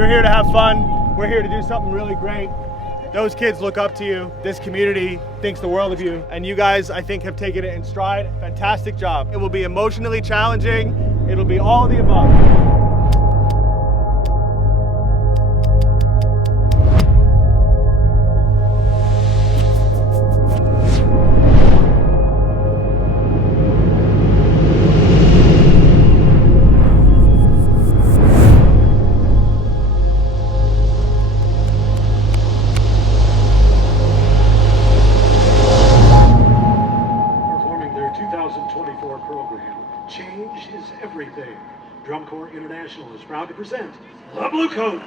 You're here to have fun. We're here to do something really great. Those kids look up to you. This community thinks the world of you. And you guys, I think, have taken it in stride. Fantastic job. It will be emotionally challenging. It'll be all of the above. Their 2024 program, Change is Everything. Drum Corps International is proud to present the Blue Coats.